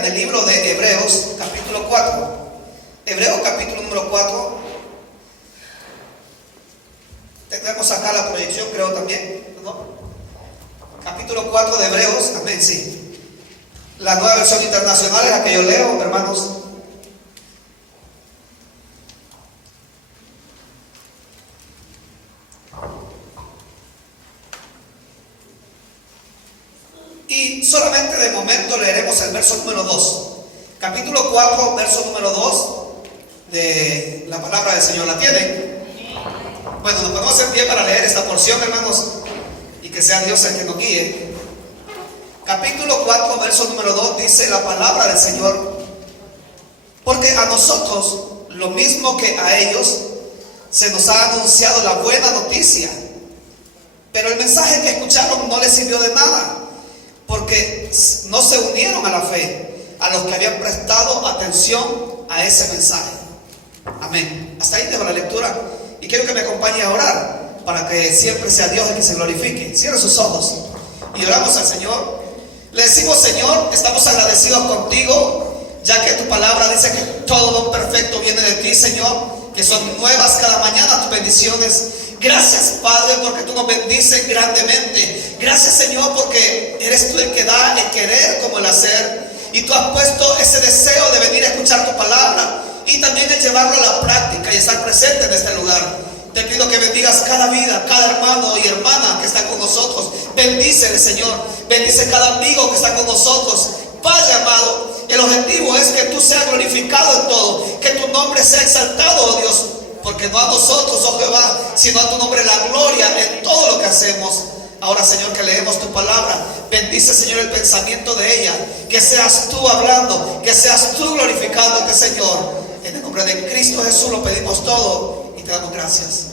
En el libro de Hebreos, capítulo 4. Hebreos, capítulo número 4. Tendremos acá la proyección, creo también, ¿no? Capítulo 4 de Hebreos, amén, sí. La nueva versión internacional es la que yo leo, hermanos. Y solamente de momento leeremos el verso número 2. Capítulo 4, verso número 2 de la palabra del Señor. ¿La tienen? Bueno, nos ponemos en pie para leer esta porción, hermanos, y que sea Dios el que nos guíe. Capítulo 4, verso número 2 dice la palabra del Señor: porque a nosotros, lo mismo que a ellos, se nos ha anunciado la buena noticia, pero el mensaje que escucharon no les sirvió de nada, porque no se unieron a la fe a los que habían prestado atención a ese mensaje. Amén. Hasta ahí dejo la lectura y quiero que me acompañe a orar para que siempre sea Dios el que se glorifique. Cierre sus ojos y oramos al Señor. Le decimos: Señor, estamos agradecidos contigo, ya que tu palabra dice que todo don perfecto viene de ti, Señor, que son nuevas cada mañana tus bendiciones. Gracias, Padre, porque tú nos bendices grandemente. Gracias, Señor, porque eres tú el que da el querer como el hacer. Y tú has puesto ese deseo de venir a escuchar tu palabra y también de llevarlo a la práctica y estar presente en este lugar. Te pido que bendigas cada vida, cada hermano y hermana que está con nosotros. Bendícele, Señor. Bendice cada amigo que está con nosotros. Padre amado, el objetivo es que tú seas glorificado en todo, que tu nombre sea exaltado, oh Dios. Porque no a nosotros, oh Jehová, sino a tu nombre la gloria en todo lo que hacemos. Ahora, Señor, que leemos tu palabra, bendice, Señor, el pensamiento de ella. Que seas tú hablando, que seas tú glorificándote, Señor. En el nombre de Cristo Jesús lo pedimos todo y te damos gracias.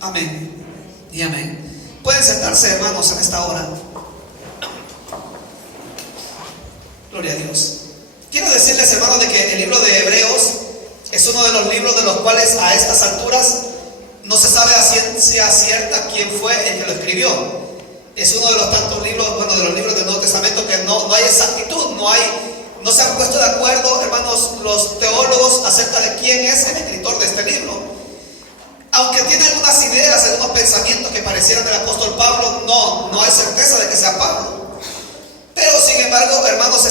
Amén y amén. Pueden sentarse, hermanos, en esta hora. Gloria a Dios. Quiero decirles, hermanos, de que el libro de Hebreos es uno de los libros de los cuales a estas alturas no se sabe a ciencia cierta quién fue el que lo escribió. Es uno de los tantos libros, bueno, de los libros del Nuevo Testamento que no hay exactitud, no se han puesto de acuerdo, hermanos, los teólogos acerca de quién es el escritor de este libro. Aunque tiene algunas ideas, algunos pensamientos que parecieran del apóstol Pablo, no hay certeza de que sea Pablo. Pero sin embargo, hermanos,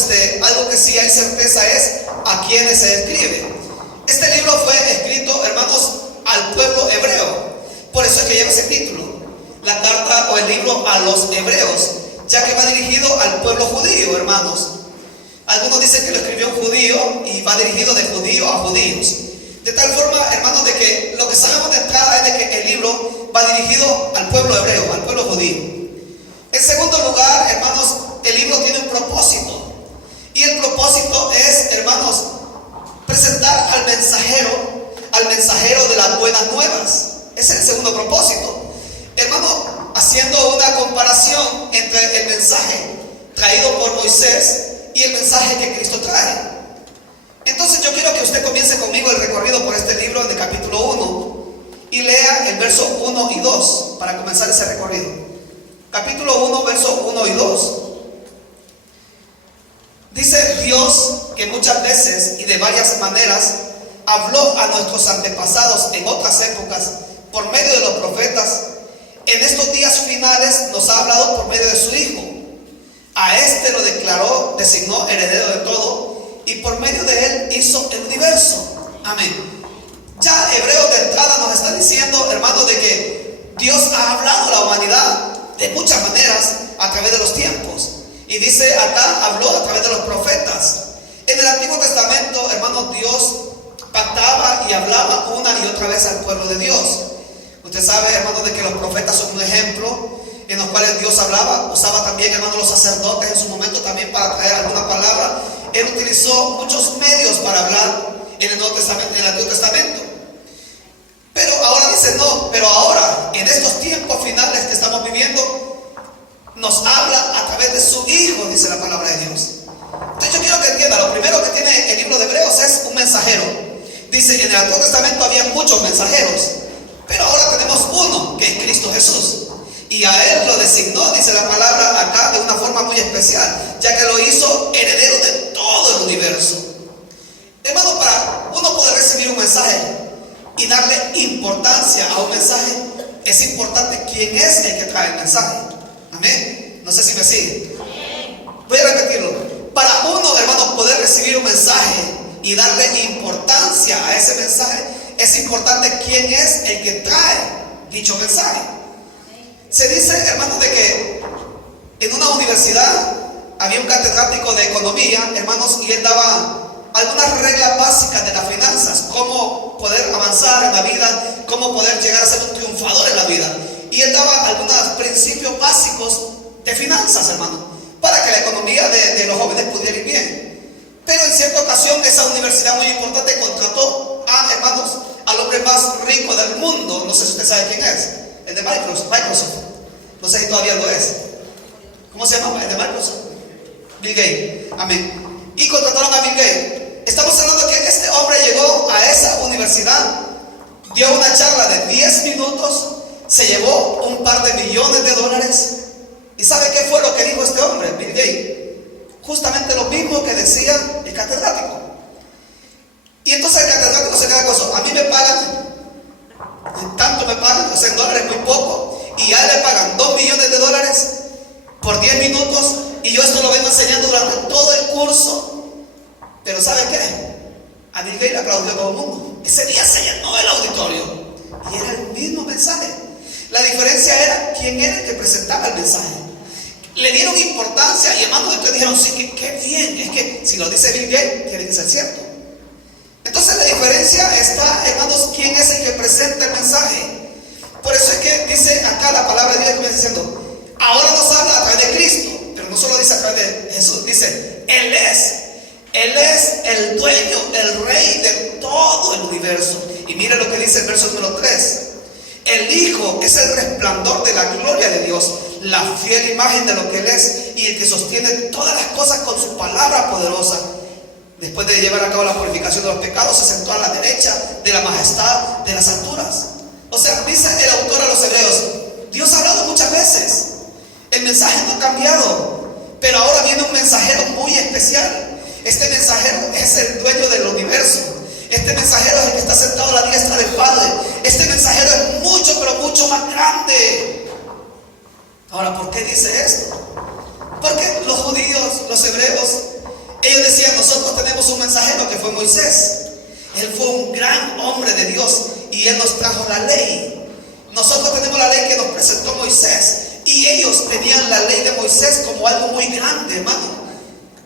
algo que sí hay certeza es a quiénes se escribe. Este libro fue escrito, hermanos, al pueblo hebreo. Por eso es que lleva ese título, la carta o el libro a los hebreos, ya que va dirigido al pueblo judío, hermanos. Algunos dicen que lo escribió un judío y va dirigido de judío a judíos. De tal forma, hermanos, de que lo que sabemos de entrada es de que el libro va dirigido al pueblo hebreo, al pueblo judío. En segundo lugar, hermanos, el libro tiene un propósito. Y el propósito es, hermanos, presentar al mensajero de las buenas nuevas. Ese es el segundo propósito. Hermano, haciendo una comparación entre el mensaje traído por Moisés y el mensaje que Cristo trae. Entonces yo quiero que usted comience conmigo el recorrido por este libro de capítulo 1 y lea el verso 1 y 2 para comenzar ese recorrido. Capítulo 1, verso 1 y 2. Dice: Dios, que muchas veces y de varias maneras habló a nuestros antepasados en otras épocas por medio de los profetas, en estos días finales nos ha hablado por medio de su Hijo. A este lo declaró, designó heredero de todo, y por medio de él hizo el universo. Amén. Ya Hebreos de entrada nos está diciendo, hermanos, de que Dios ha hablado a la humanidad de muchas maneras a través de los tiempos. Y dice acá, habló a través de los profetas. En el Antiguo Testamento, hermanos, Dios pactaba y hablaba una y otra vez al pueblo de Dios. Usted sabe, hermanos, de que los profetas son un ejemplo en los cuales Dios hablaba. Usaba también, hermanos, los sacerdotes en su momento también para traer alguna palabra. Él utilizó muchos medios para hablar en el Nuevo Testamento, en el Antiguo Testamento. Pero ahora dice no, pero ahora, en estos tiempos finales que estamos viviendo, nos habla a través de su Hijo, dice la palabra de Dios. Entonces yo quiero que entienda, lo primero que tiene el libro de Hebreos es un mensajero. Dice, en el Antiguo Testamento había muchos mensajeros, pero ahora tenemos uno, que es Cristo Jesús. Y a él lo designó, dice la palabra acá, de una forma muy especial, ya que lo hizo heredero de todo el universo. importante quién es el que trae el mensaje. Amén. No sé si me sigue. Voy a repetirlo. Para uno, hermanos, poder recibir un mensaje y darle importancia a ese mensaje, es importante quién es el que trae dicho mensaje. Se dice, hermanos, de que en una universidad había un catedrático de economía, hermanos, y él daba algunas reglas básicas de las finanzas, cómo poder avanzar en la vida, cómo poder llegar a ser un triunfador en la vida. Y él daba algunos principios básicos de finanzas, hermanos, para que la economía de los jóvenes pudiera ir bien. Pero en cierta ocasión esa universidad muy importante contrató a, hermanos, al hombre más rico del mundo. No sé si usted sabe quién es, el de Microsoft. No sé si todavía lo es. ¿Cómo se llama el de Microsoft? Bill Gates. Amén. Y contrataron a Bill Gates. Estamos hablando que este hombre llegó a esa universidad, dio una charla de 10 minutos, se llevó un par de millones de dólares. ¿Y sabe qué fue lo que dijo este hombre, Bill Gates? Justamente lo mismo que decía el catedrático. Y entonces el catedrático se queda con eso. A mí me pagan, tanto me pagan, o sea, en dólares muy poco, y a él le pagan 2 millones de dólares por 10 minutos, y yo esto lo vengo enseñando durante todo el curso. Pero ¿sabe qué? A Bill Gates le aplaudió todo el mundo. Ese día se llenó el auditorio y era el mismo mensaje. La diferencia era quién era el que presentaba el mensaje. Le dieron importancia y hermanos después dijeron, sí, qué bien, es que si lo dice Bill Gates, tiene que ser cierto. Entonces la diferencia está, hermanos, quién es el que presenta el mensaje. Por eso es que dice acá la palabra de Dios, comienza diciendo, ahora nos habla a través de Cristo, pero no solo dice a través de Jesús, dice, Él es el dueño, el rey de todo el universo. Y mire lo que dice el verso número 3. El Hijo es el resplandor de la gloria de Dios, la fiel imagen de lo que Él es y el que sostiene todas las cosas con su palabra poderosa. Después de llevar a cabo la purificación de los pecados, se sentó a la derecha de la majestad de las alturas. O sea, dice el autor a los hebreos, Dios ha hablado muchas veces, el mensaje no ha cambiado, pero ahora viene un mensajero muy especial. Este mensajero es el dueño del universo. Este mensajero es el que está sentado a la diestra del Padre. Este mensajero es mucho, pero mucho más grande. Ahora, ¿por qué dice esto? Porque los judíos, los hebreos, ellos decían, nosotros tenemos un mensajero que fue Moisés. Él fue un gran hombre de Dios y él nos trajo la ley. Nosotros tenemos la ley que nos presentó Moisés y ellos tenían la ley de Moisés como algo muy grande, hermano.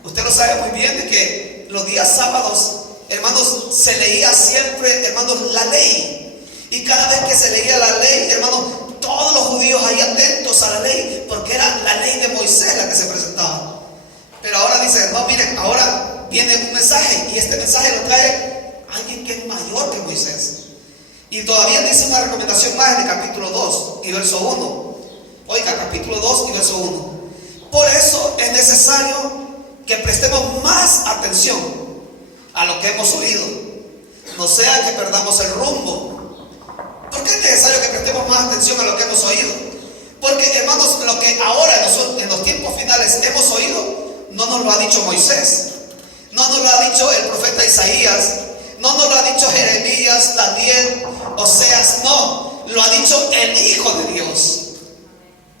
Usted lo sabe muy bien de que los días sábados, hermanos, se leía siempre, hermanos, la ley. Y cada vez que se leía la ley, hermanos, todos los judíos ahí atentos a la ley, porque era la ley de Moisés la que se presentaba. Pero ahora dice, no, miren, ahora viene un mensaje y este mensaje lo trae alguien que es mayor que Moisés. Y todavía dice una recomendación más en el capítulo 2 y verso 1. Oiga, capítulo 2 y verso 1. Por eso es necesario que prestemos más atención a lo que hemos oído, no sea que perdamos el rumbo. ¿Por qué es necesario que prestemos más atención a lo que hemos oído? Porque, hermanos, lo que ahora en los tiempos finales hemos oído, no nos lo ha dicho Moisés, no nos lo ha dicho el profeta Isaías, no nos lo ha dicho Jeremías, Daniel, Oseas, no, lo ha dicho el Hijo de Dios.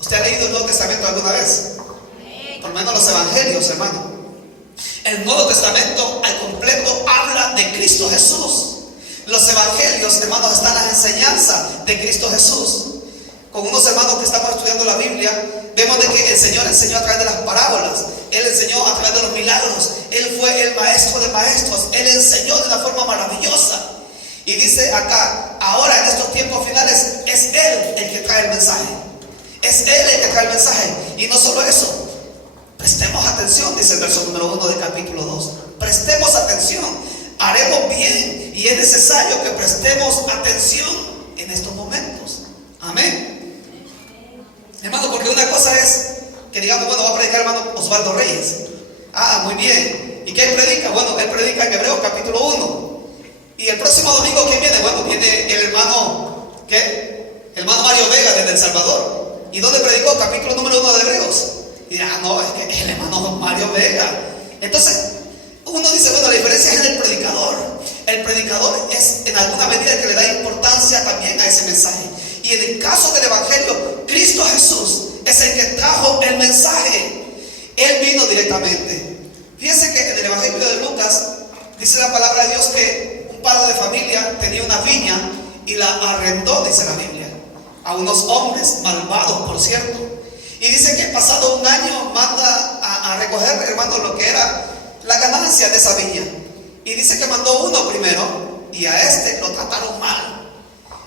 ¿Usted ha leído el Nuevo Testamento alguna vez? Por lo menos los evangelios, hermano. El Nuevo Testamento al completo habla de Cristo Jesús. Los evangelios, hermanos, están las enseñanzas de Cristo Jesús. Con unos hermanos que estamos estudiando la Biblia, vemos de que el Señor enseñó a través de las parábolas, Él enseñó a través de los milagros, Él fue el maestro de maestros, Él enseñó de una forma maravillosa. Y dice acá, ahora en estos tiempos finales, es Él el que trae el mensaje. Es Él el que trae el mensaje. Y no solo eso, prestemos atención, dice el verso número 1 del capítulo 2. Prestemos atención, haremos bien y es necesario que prestemos atención en estos momentos. Amén. Hermano, porque una cosa es que digamos, bueno, va a predicar hermano Osvaldo Reyes. Ah, muy bien. ¿Y qué él predica? Bueno, él predica en Hebreos capítulo 1. Y el próximo domingo, ¿quién viene? Bueno, viene el hermano, ¿qué? El hermano Mario Vega desde El Salvador. ¿Y dónde predicó? Capítulo número 1 de Hebreos. Y dirá, no, es que el hermano Mario Vega. Entonces, uno dice, bueno, la diferencia es en el predicador. El predicador es en alguna medida el que le da importancia también a ese mensaje. Y en el caso del Evangelio, Cristo Jesús es el que trajo el mensaje. Él vino directamente. Fíjense que en el Evangelio de Lucas dice la palabra de Dios que un padre de familia tenía una viña y la arrendó, dice la Biblia, a unos hombres malvados, por cierto. Y dice que pasado un año manda a recoger, hermanos, lo que era la ganancia de esa viña. Y dice que mandó uno primero y a este lo trataron mal.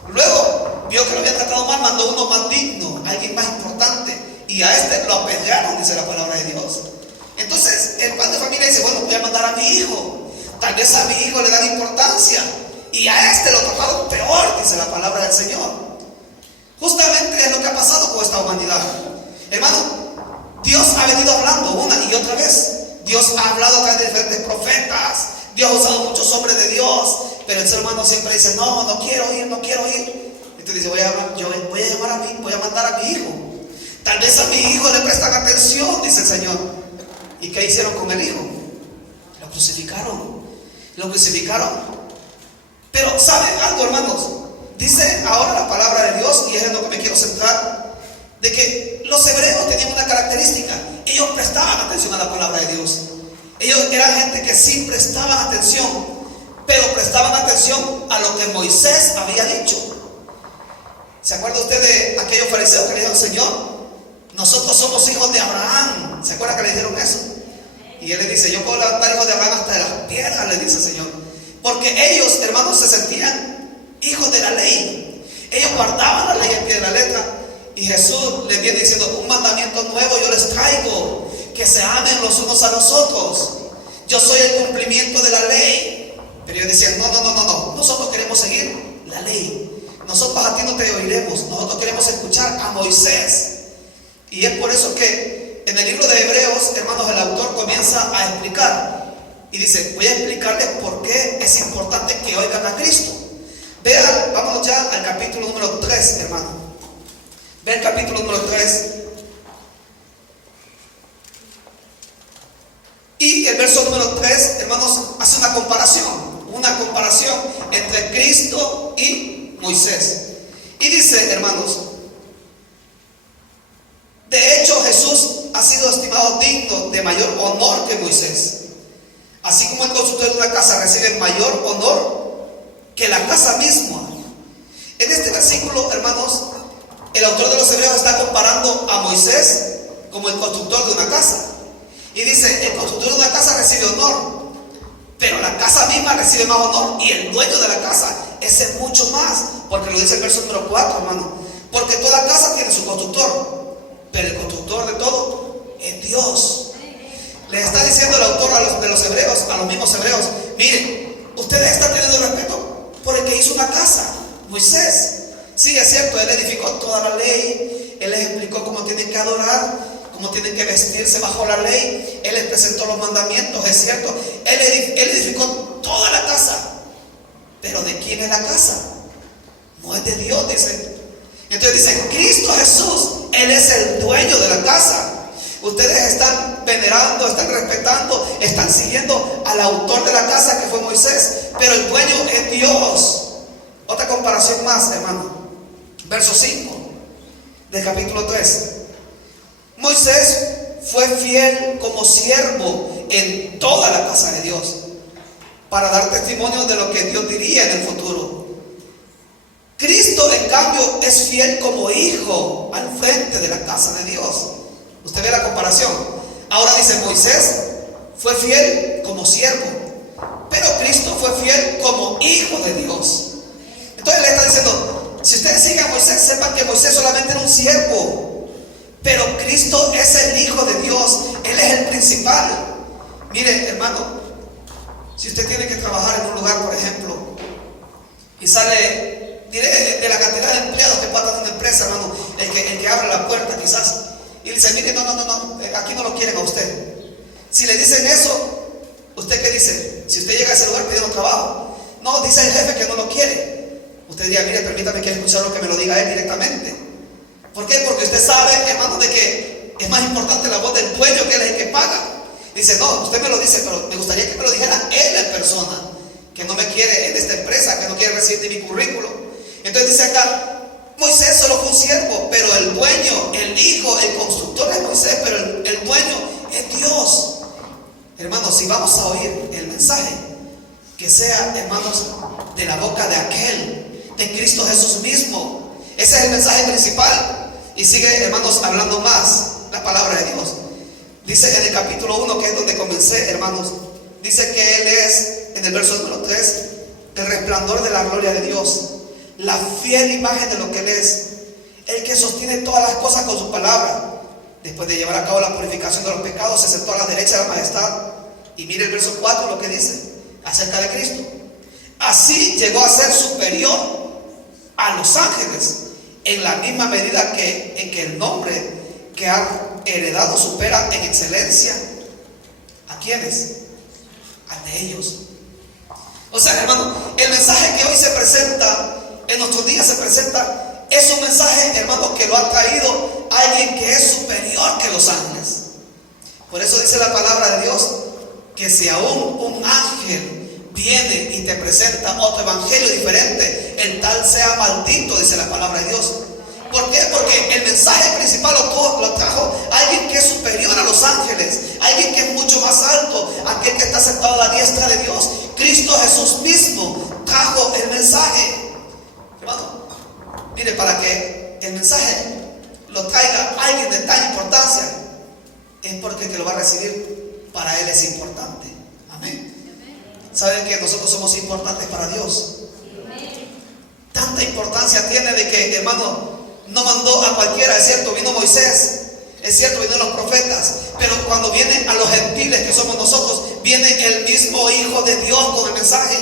Luego vio que lo había tratado mal, mandó uno más digno, alguien más importante, y a este lo apedrearon, dice la palabra de Dios. Entonces el padre de familia dice, bueno, voy a mandar a mi hijo. Tal vez a mi hijo le dan importancia y a este lo trataron peor, dice la palabra del Señor. Justamente es lo que ha pasado con esta humanidad. Hermano, Dios ha venido hablando una y otra vez. Dios ha hablado a través de diferentes profetas. Dios ha usado muchos hombres de Dios, pero el ser humano siempre dice, no, no quiero ir, no quiero ir. Entonces dice, voy a mandar a mi hijo. Tal vez a mi hijo le prestan atención, dice el Señor. ¿Y qué hicieron con el hijo? Lo crucificaron. Lo crucificaron. Pero ¿saben algo, hermanos? Dice ahora la palabra de Dios, y es en lo que me quiero centrar, de que los hebreos tenían una característica. Ellos prestaban atención a la palabra de Dios. Ellos eran gente que sí prestaban atención, pero prestaban atención a lo que Moisés había dicho. ¿Se acuerda usted de aquellos fariseos que le dijeron, Señor, nosotros somos hijos de Abraham? ¿Se acuerda que le dijeron eso? Y él le dice, yo puedo levantar hijos de Abraham hasta de las piedras, le dice el Señor. Porque ellos, hermanos, se sentían hijos de la ley. Ellos guardaban la ley al pie de la letra. Y Jesús les viene diciendo, un mandamiento nuevo yo les traigo, que se amen los unos a los otros. Yo soy el cumplimiento de la ley. Pero ellos decían, no, nosotros queremos seguir la ley. Nosotros a ti no te oiremos, nosotros queremos escuchar a Moisés. Y es por eso que en el libro de Hebreos, hermanos, el autor comienza a explicar. Y dice, voy a explicarles por qué es importante que oigan a Cristo. Vean, vámonos ya al capítulo número 3, hermano. Ve el capítulo número 3. Y el verso número 3, hermanos, hace una comparación entre Cristo y Moisés. Y dice, hermanos, de hecho Jesús ha sido estimado digno de mayor honor que Moisés. Así como el constructor de una casa recibe mayor honor que la casa misma. En este versículo, hermanos, el autor de los Hebreos está comparando a Moisés como el constructor de una casa. Y dice, el constructor de una casa recibe honor, pero la casa misma recibe más honor, y el dueño de la casa ese mucho más, porque lo dice el verso número 4, hermano. Porque toda casa tiene su constructor, pero el constructor de todo es Dios. Le está diciendo el autor de los hebreos, a los mismos hebreos, miren, ustedes están teniendo respeto por el que hizo una casa, Moisés. Sí, es cierto, él edificó toda la ley, él les explicó cómo tienen que adorar, cómo tienen que vestirse bajo la ley, él les presentó los mandamientos, es cierto, él edificó toda la casa. Pero ¿de quién es la casa? No es de Dios, dice. Entonces dice, Cristo Jesús, Él es el dueño de la casa. Ustedes están venerando, están respetando, están siguiendo al autor de la casa, que fue Moisés, pero el dueño es Dios. Otra comparación más, hermano. Verso 5 del capítulo 3. Moisés fue fiel como siervo en toda la casa de Dios, para dar testimonio de lo que Dios diría en el futuro. Cristo, en cambio, es fiel como hijo al frente de la casa de Dios. Usted ve la comparación. Ahora dice, Moisés fue fiel como siervo, pero Cristo fue fiel como hijo de Dios. Entonces le está diciendo, si ustedes siguen a Moisés, sepan que Moisés solamente era un siervo, pero Cristo es el hijo de Dios. Él es el principal. Mire, hermano, si usted tiene que trabajar en un lugar, por ejemplo, y sale, diré, de la cantidad de empleados que pueda tener una empresa, hermano, el que abre la puerta quizás, y le dice, mire, no, aquí no lo quieren a usted. Si le dicen eso, ¿usted qué dice? Si usted llega a ese lugar pidiendo trabajo, no, dice el jefe que no lo quiere. Usted diría, mire, permítame que escuchar lo que me lo diga él directamente. ¿Por qué? Porque usted sabe, hermano, de que es más importante la voz del dueño, que él es el que paga. Dice, no, usted me lo dice, pero me gustaría que me lo dijera él en persona, que no me quiere en esta empresa, que no quiere recibir mi currículo. Entonces dice acá, Moisés solo fue un siervo, pero el dueño, el hijo, el constructor es Moisés, pero el dueño es Dios. Hermanos, si vamos a oír el mensaje, que sea, hermanos, de la boca de aquel, de Cristo Jesús mismo. Ese es el mensaje principal. Y sigue, hermanos, hablando más la palabra de Dios. Dice en el capítulo 1, que es donde comencé, hermanos, dice que Él es, en el verso número 3, el resplandor de la gloria de Dios, la fiel imagen de lo que Él es, el que sostiene todas las cosas con su palabra. Después de llevar a cabo la purificación de los pecados, se sentó a la derecha de la majestad. Y mire el verso 4 lo que dice acerca de Cristo. Así llegó a ser superior a los ángeles, en la misma medida en que el nombre que ha heredado supera en excelencia ¿a quiénes? Al de ellos. O sea, hermano, el mensaje que hoy se presenta, en nuestros días se presenta, es un mensaje, hermano, que lo ha traído alguien que es superior que los ángeles. Por eso dice la palabra de Dios, que si aún un ángel viene y te presenta otro evangelio diferente, el tal sea maldito, dice la palabra de Dios. ¿Por qué? Porque el mensaje principal lo trajo alguien que es superior a los ángeles, alguien que es mucho más alto, aquel que está sentado a la diestra de Dios. Cristo Jesús mismo trajo el mensaje. Hermano, mire, para que el mensaje lo traiga alguien de tal importancia, es porque el que lo va a recibir, para él es importante. Amén. ¿Saben que nosotros somos importantes para Dios? Tanta importancia tiene de que, hermano, no mandó a cualquiera. Es cierto, vino Moisés, es cierto, vinieron los profetas, pero cuando vienen a los gentiles que somos nosotros, viene el mismo Hijo de Dios con el mensaje.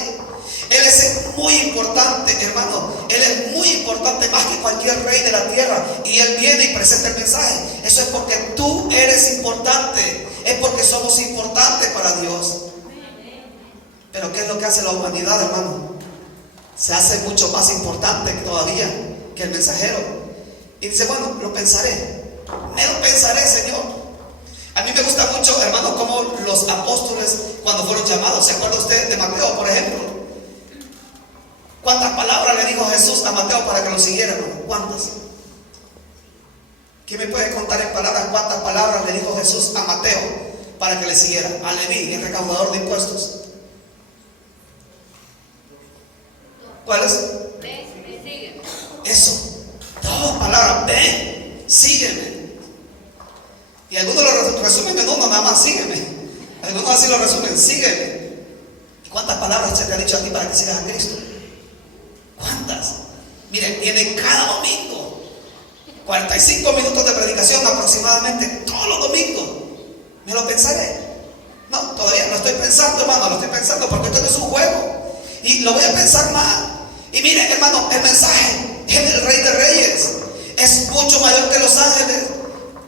Él es muy importante, hermano. Él es muy importante, más que cualquier rey de la tierra. Y Él viene y presenta el mensaje. Eso es porque tú eres importante. Es porque somos importantes para Dios. Pero ¿qué es lo que hace la humanidad, hermano? Se hace mucho más importante todavía que el mensajero. Y dice, bueno, lo pensaré. Me lo pensaré, Señor. A mí me gusta mucho, hermano, como los apóstoles, cuando fueron llamados, ¿se acuerda usted de Mateo, por ejemplo? ¿Cuántas palabras le dijo Jesús a Mateo para que lo siguiera, hermano? ¿Cuántas? ¿Quién me puede contar en palabras cuántas palabras le dijo Jesús a Mateo para que le siguiera? A Leví, el recaudador de impuestos. ¿Cuáles? Ven, sígueme. Eso. Dos palabras. Ven, sígueme. Y algunos lo resumen en uno, nada más, sígueme. Algunos así lo resumen, sígueme. ¿Y cuántas palabras se te ha dicho a ti para que sigas a Cristo? ¿Cuántas? Miren, viene cada domingo 45 minutos de predicación aproximadamente, todos los domingos. ¿Me lo pensaré? No, todavía no estoy pensando, hermano, lo estoy pensando porque esto no es un juego. Y lo voy a pensar más. Y miren, hermano, el mensaje es del Rey de Reyes. Es mucho mayor que los ángeles.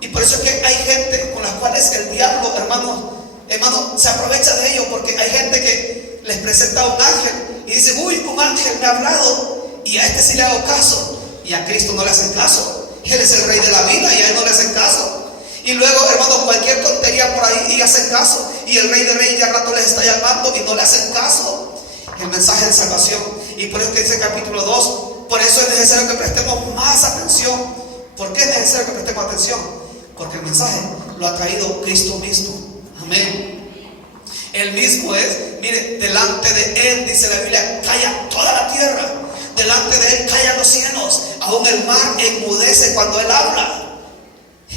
Y por eso es que hay gente con las cuales el diablo, hermano, se aprovecha de ellos, porque hay gente que les presenta a un ángel y dice, uy, un ángel me ha hablado y a este sí le hago caso, y a Cristo no le hacen caso. Él es el Rey de la vida y a él no le hacen caso. Y luego, hermano, cualquier tontería por ahí y hacen caso, y el Rey de Reyes ya al rato les está llamando y no le hacen caso. El mensaje de salvación. Y por eso que dice el capítulo 2, por eso es necesario que prestemos más atención. ¿Por qué es necesario que prestemos atención? Porque el mensaje lo ha traído Cristo mismo. Amén. Él mismo es, mire, delante de Él, dice la Biblia, calla toda la tierra. Delante de Él callan los cielos. Aún el mar enmudece cuando Él habla.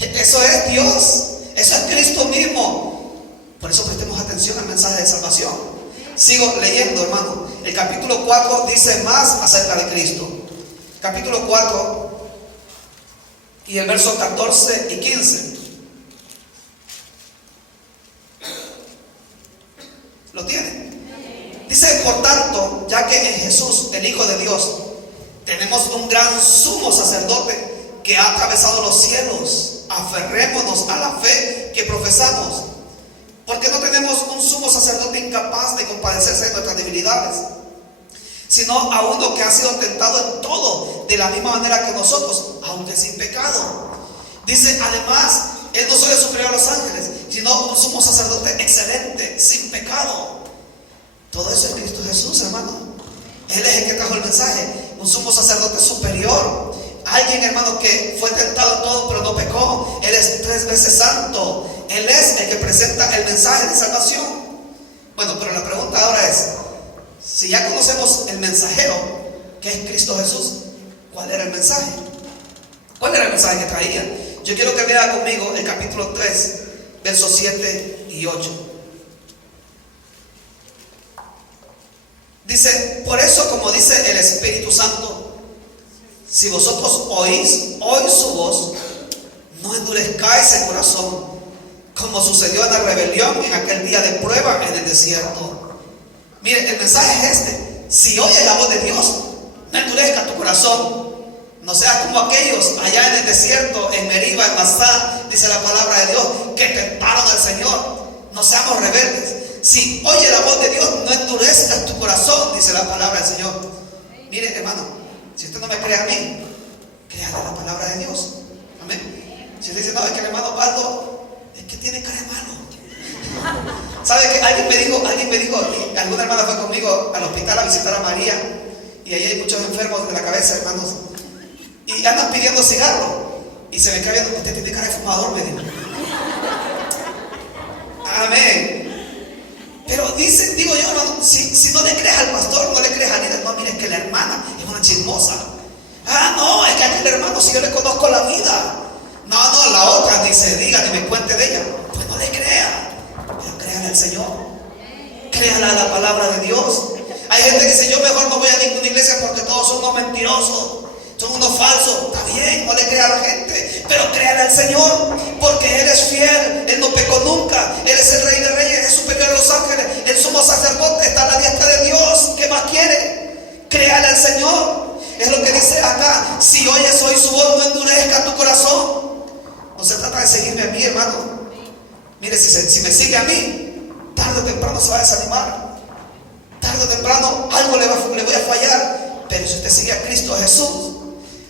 Eso es Dios. Eso es Cristo mismo. Por eso prestemos atención al mensaje de salvación. Sigo leyendo, hermano. El capítulo 4 dice más acerca de Cristo. Capítulo 4 y el verso 14 y 15. ¿Lo tiene? Dice, por tanto, ya que en Jesús, el Hijo de Dios, tenemos un gran sumo sacerdote que ha atravesado los cielos, aferrémonos a la fe que profesamos. Porque no tenemos un sumo sacerdote incapaz de compadecerse de nuestras debilidades, sino a uno que ha sido tentado en todo, de la misma manera que nosotros, aunque sin pecado. Dice, además, Él no solo es superior a los ángeles, sino un sumo sacerdote excelente, sin pecado. Todo eso es Cristo Jesús, hermano. Él es el que trajo el mensaje. Un sumo sacerdote superior alguien, hermano, que fue tentado en todo pero no pecó. Él es 3 veces santo. Él es el que presenta el mensaje de salvación. Bueno, pero la pregunta ahora es, si ya conocemos el mensajero, que es Cristo Jesús, ¿cuál era el mensaje? ¿Cuál era el mensaje que traía? Yo quiero que vea conmigo el capítulo 3, versos 7 y 8. Dice, por eso, como dice el Espíritu Santo, si vosotros oís hoy su voz, no endurezcáis el corazón, como sucedió en la rebelión en aquel día de prueba en el desierto. Mire, el mensaje es este: si oyes la voz de Dios, no endurezca tu corazón. No seas como aquellos allá en el desierto, en Meriba, en Masá, dice la palabra de Dios, que tentaron al Señor. No seamos rebeldes. Si oye la voz de Dios, no endurezcas tu corazón, dice la palabra del Señor. Mire, hermano, si usted no me cree a mí, créale la palabra de Dios. Amén. Si usted dice, no, es que el hermano Osvaldo es que tiene cara de malo. ¿Sabe que alguien me dijo, y alguna hermana fue conmigo al hospital a visitar a María, y ahí hay muchos enfermos de la cabeza, hermanos, y andan pidiendo cigarro, y se me cae viendo, usted tiene cara de fumador, me dijo. Amén. Pero digo yo, hermano, si no le crees al pastor, no le crees al líder, no, mire, es que la hermana es una chismosa. Ah, no, es que aquel hermano, si yo le conozco la vida. No, la otra ni se diga ni me cuente de ella. Pues no le crea, pero créale al Señor. Créale a la palabra de Dios. Hay gente que dice, yo mejor no voy a ninguna iglesia porque todos son unos mentirosos, son unos falsos. Está bien, no le crea a la gente, pero créale al Señor, porque Él es fiel, Él no pecó nunca, Él es el Rey de Reyes, es superior a los ángeles, el sumo sacerdote, está a la diestra de Dios. ¿Qué más quiere? Créale al Señor. Es lo que dice acá: si oyes hoy su voz, no endurezca tu corazón. No se trata de seguirme a mí, hermano. Mire, si me sigue a mí, tarde o temprano se va a desanimar. Tarde o temprano algo le voy a fallar. Pero si usted sigue a Cristo Jesús,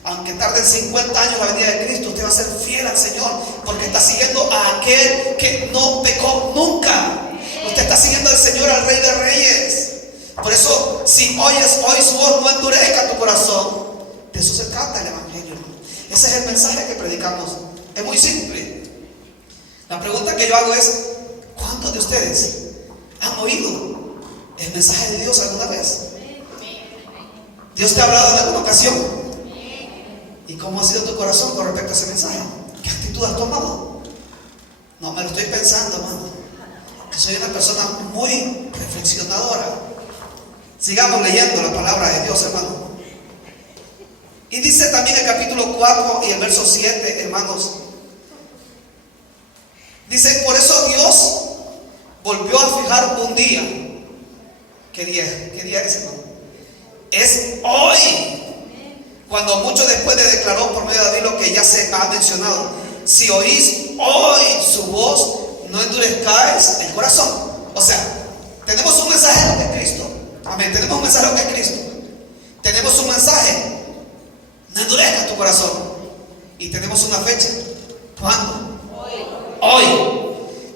aunque tarden 50 años la venida de Cristo, usted va a ser fiel al Señor, porque está siguiendo a aquel que no pecó nunca. Usted está siguiendo al Señor, al Rey de Reyes. Por eso, si oyes hoy su voz, no endurezca tu corazón. De eso se trata el Evangelio. Ese es el mensaje que predicamos. Es muy simple. La pregunta que yo hago es: ¿cuántos de ustedes han oído el mensaje de Dios alguna vez? ¿Dios te ha hablado en alguna ocasión? ¿Y cómo ha sido tu corazón con respecto a ese mensaje? ¿Qué actitud has tomado? No, me lo estoy pensando, hermano, que soy una persona muy reflexionadora. Sigamos leyendo la palabra de Dios, hermano. Y dice también el capítulo 4 y el verso 7, hermanos. Dice, por eso Dios volvió a fijar un día. ¿Qué día? ¿Qué día es, hermano? Es hoy. Cuando mucho después le declaró por medio de David lo que ya se ha mencionado: si oís hoy su voz, no endurezcáis el corazón. O sea, tenemos un mensajero que es Cristo. Amén. Tenemos un mensajero que es Cristo. Tenemos un mensaje: no endurezcas tu corazón. Y tenemos una fecha. ¿Cuándo? Hoy.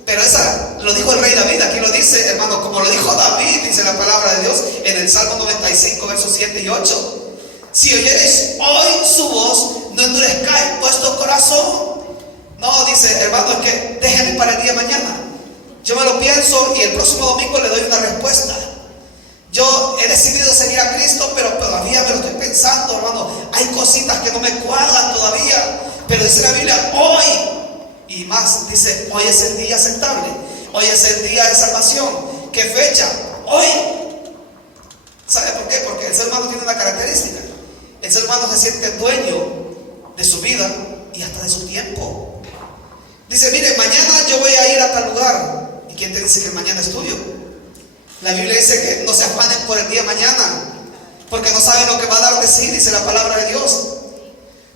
Pero esa lo dijo el rey David. Aquí lo dice, hermano, como lo dijo David, dice la palabra de Dios en el Salmo 95, versos 7 y 8. Si oyereis hoy su voz, no endurezcáis vuestro corazón. No, dice, hermano, es que déjenme para el día de mañana. Yo me lo pienso y el próximo domingo le doy una respuesta. Yo he decidido seguir a Cristo, pero todavía me lo estoy pensando, hermano. Hay cositas que no me cuadran todavía. Pero dice la Biblia, hoy. Y más, dice, hoy es el día aceptable. Hoy es el día de salvación. ¿Qué fecha? Hoy. ¿Sabe por qué? Porque el ser humano tiene una característica. El ser humano se siente dueño de su vida y hasta de su tiempo. Dice, mire, mañana yo voy a ir a tal lugar. ¿Y quién te dice que el mañana es tuyo? La Biblia dice que no se afanen por el día de mañana, porque no saben lo que va a dar de sí, dice la palabra de Dios.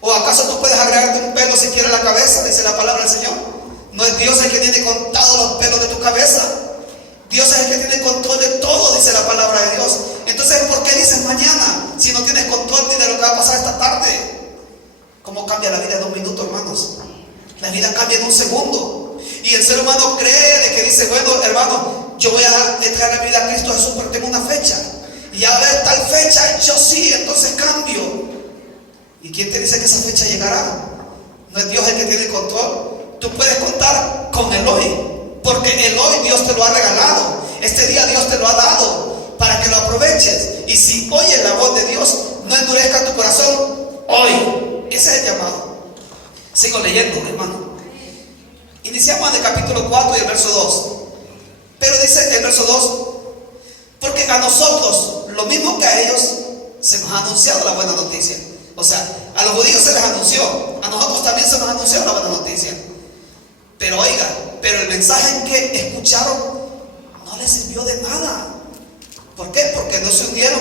¿O acaso tú puedes agregarte un pelo siquiera a la cabeza? Dice la palabra del Señor. No es Dios el que tiene contados los pelos de tu cabeza. Dios es el que tiene control de todo, dice la palabra de Dios. Entonces, ¿por qué dices mañana si no tienes control ni de lo que va a pasar esta tarde? ¿Cómo cambia la vida en un minuto, hermanos? La vida cambia en un segundo. Y el ser humano cree de que dice, bueno, hermano, yo voy a entregar la vida a Cristo Jesús, pero tengo una fecha. Y a ver, tal fecha, yo sí, entonces cambio. ¿Y quién te dice que esa fecha llegará? No es Dios el que tiene control. Tú puedes contar con el hoy, porque el hoy Dios te lo ha regalado. Este día Dios te lo ha dado para que lo aproveches. Y si oyes la voz de Dios, no endurezca tu corazón hoy. Ese es el llamado. Sigo leyendo, hermano. Iniciamos en el capítulo 4 y el verso 2. Pero dice el verso 2: porque a nosotros, lo mismo que a ellos, se nos ha anunciado la buena noticia. O sea, a los judíos se les anunció, a nosotros también se nos ha anunciado la buena noticia. Pero oiga, pero el mensaje que escucharon no les sirvió de nada. ¿Por qué? Porque no se unieron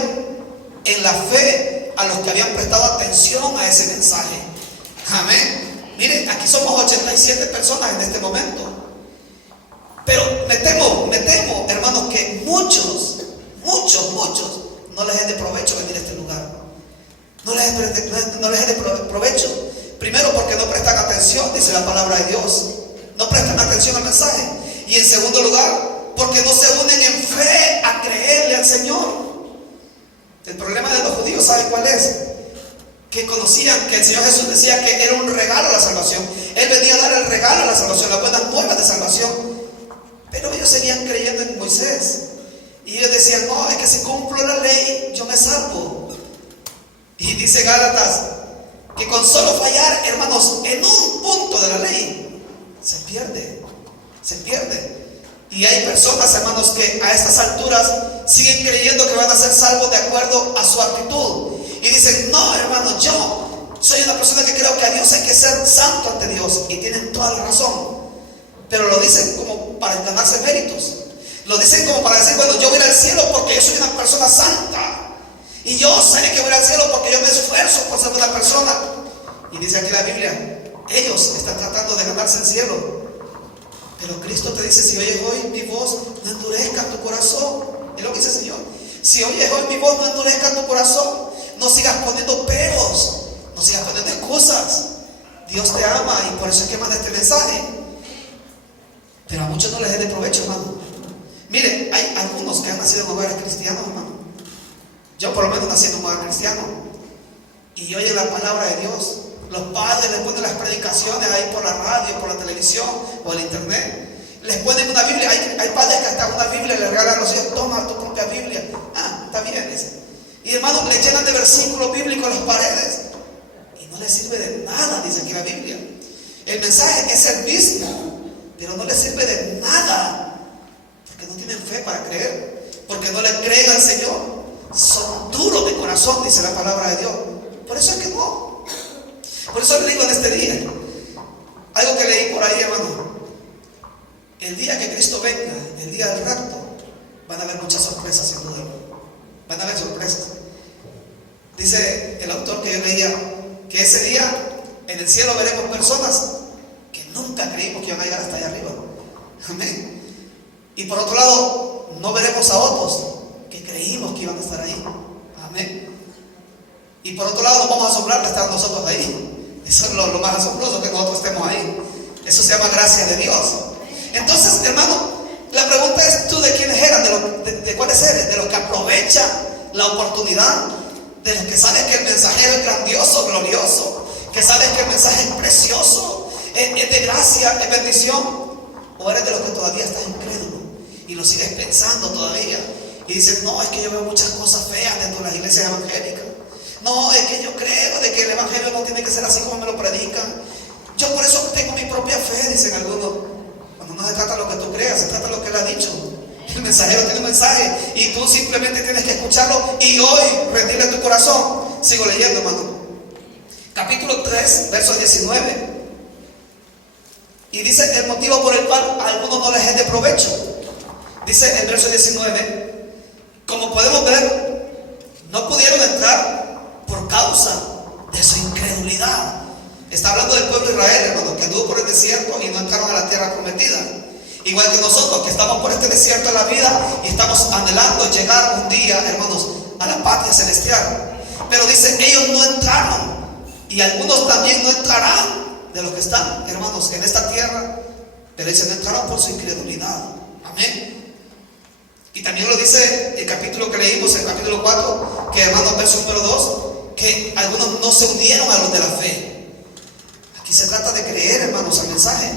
en la fe a los que habían prestado atención a ese mensaje. Amén. Miren, aquí somos 87 personas en este momento. Pero me temo, hermanos, que muchos no les es de provecho venir a este lugar. No les es de provecho. Primero, porque no prestan atención, dice la palabra de Dios. No prestan atención al mensaje. Y en segundo lugar, porque no se unen en fe a creerle al Señor. El problema de los judíos, ¿saben cuál es? Que conocían que el Señor Jesús decía que era un regalo a la salvación. Él venía a dar el regalo a la salvación, las buenas nuevas de salvación. Pero ellos seguían creyendo en Moisés. Y ellos decían, no, es que si cumplo la ley, yo me salvo. Y dice Gálatas, que con solo fallar, hermanos, en un punto de la ley, se pierde. Y hay personas, hermanos, que a estas alturas siguen creyendo que van a ser salvos de acuerdo a su actitud. Y dicen, no, hermano, yo soy una persona que creo que a Dios hay que ser santo ante Dios. Y tienen toda la razón. Pero lo dicen como para ganarse méritos. Lo dicen como para decir, bueno, yo voy al cielo porque yo soy una persona santa. Y yo sé que voy al cielo porque yo me esfuerzo por ser una persona. Y dice aquí la Biblia, ellos están tratando de ganarse el cielo. Pero Cristo te dice, si oyes hoy mi voz, no endurezca tu corazón. Es lo que dice el Señor. Si oyes hoy mi voz, no endurezca tu corazón. No sigas poniendo peros, no sigas poniendo excusas. Dios te ama y por eso es que manda este mensaje. Pero a muchos no les es de provecho, hermano. Mire, hay algunos que han nacido en hogares cristianos, hermano. Yo por lo menos nací en un hogar cristiano. Y oyen la palabra de Dios. Los padres les ponen las predicaciones ahí por la radio, por la televisión o el internet. Les ponen una Biblia. Hay padres que hasta una Biblia le regalan a los hijos. Toma tu propia Biblia. Ah, está bien, dice. Y hermanos, le llenan de versículos bíblicos las paredes. Y no les sirve de nada, dice aquí la Biblia. El mensaje es el mismo, pero no les sirve de nada. Porque no tienen fe para creer. Porque no le creen al Señor. Son duros de corazón, dice la palabra de Dios. Por eso es que no. Por eso le digo en este día algo que leí por ahí, hermano. El día que Cristo venga, el día del rapto, van a haber muchas sorpresas, sin duda. Van a haber sorpresas. Dice el autor que yo leía que ese día en el cielo veremos personas que nunca creímos que iban a llegar hasta allá arriba. Amén. Y por otro lado, no veremos a otros que creímos que iban a estar ahí. Amén. Y por otro lado, nos vamos a asombrar de estar nosotros ahí. Eso es lo más asombroso, que nosotros estemos ahí. Eso se llama gracia de Dios. Entonces, hermano, la pregunta es, ¿tú de quiénes eran? ¿De cuáles eres? ¿De los que aprovechan la oportunidad? ¿De los que saben que el mensajero es grandioso, glorioso? ¿Que saben que el mensaje es precioso? ¿Es de gracia, es bendición? ¿O eres de los que todavía estás incrédulo y lo sigues pensando todavía? Y dices, no, es que yo veo muchas cosas feas dentro de las iglesias evangélicas. No, es que yo creo de que el evangelio no tiene que ser así como me lo predican. Yo por eso tengo mi propia fe, dicen algunos. Cuando no se trata de lo que tú creas, se trata de lo que él ha dicho. El mensajero tiene un mensaje y tú simplemente tienes que escucharlo y hoy rendirle tu corazón. Sigo leyendo, hermano. Capítulo 3, verso 19. Y dice el motivo por el cual a algunos no les es de provecho. Dice el verso 19: como podemos ver, no pudieron entrar por causa de su incredulidad. Está hablando del pueblo de Israel, hermano, que anduvo por el desierto y no entraron a la tierra prometida. Igual que nosotros, que estamos por este desierto de la vida y estamos anhelando llegar un día, hermanos, a la patria celestial. Pero dice, ellos no entraron, y algunos también no entrarán de los que están, hermanos, en esta tierra. Pero dice, no entraron por su incredulidad. Amén. Y también lo dice el capítulo que leímos, el capítulo 4, que hermanos, verso número 2, que algunos no se unieron a los de la fe. Aquí se trata de creer, hermanos, al mensaje.